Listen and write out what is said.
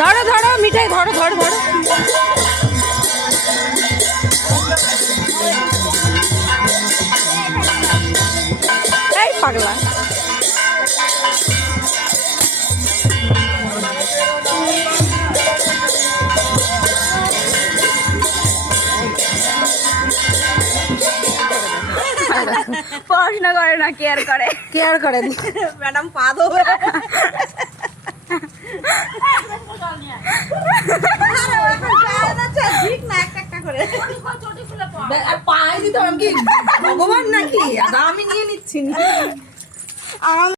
ধরো ধরো মিঠাই ধরো ধরো ধরো এই পাগলা পড়াশোনা করে না, কেয়ার করে। কেয়ার করে ম্যাডাম পা ধোবে। পায়ে দিতে কি ভগবান নাকি? আমি নিয়ে নিচ্ছি।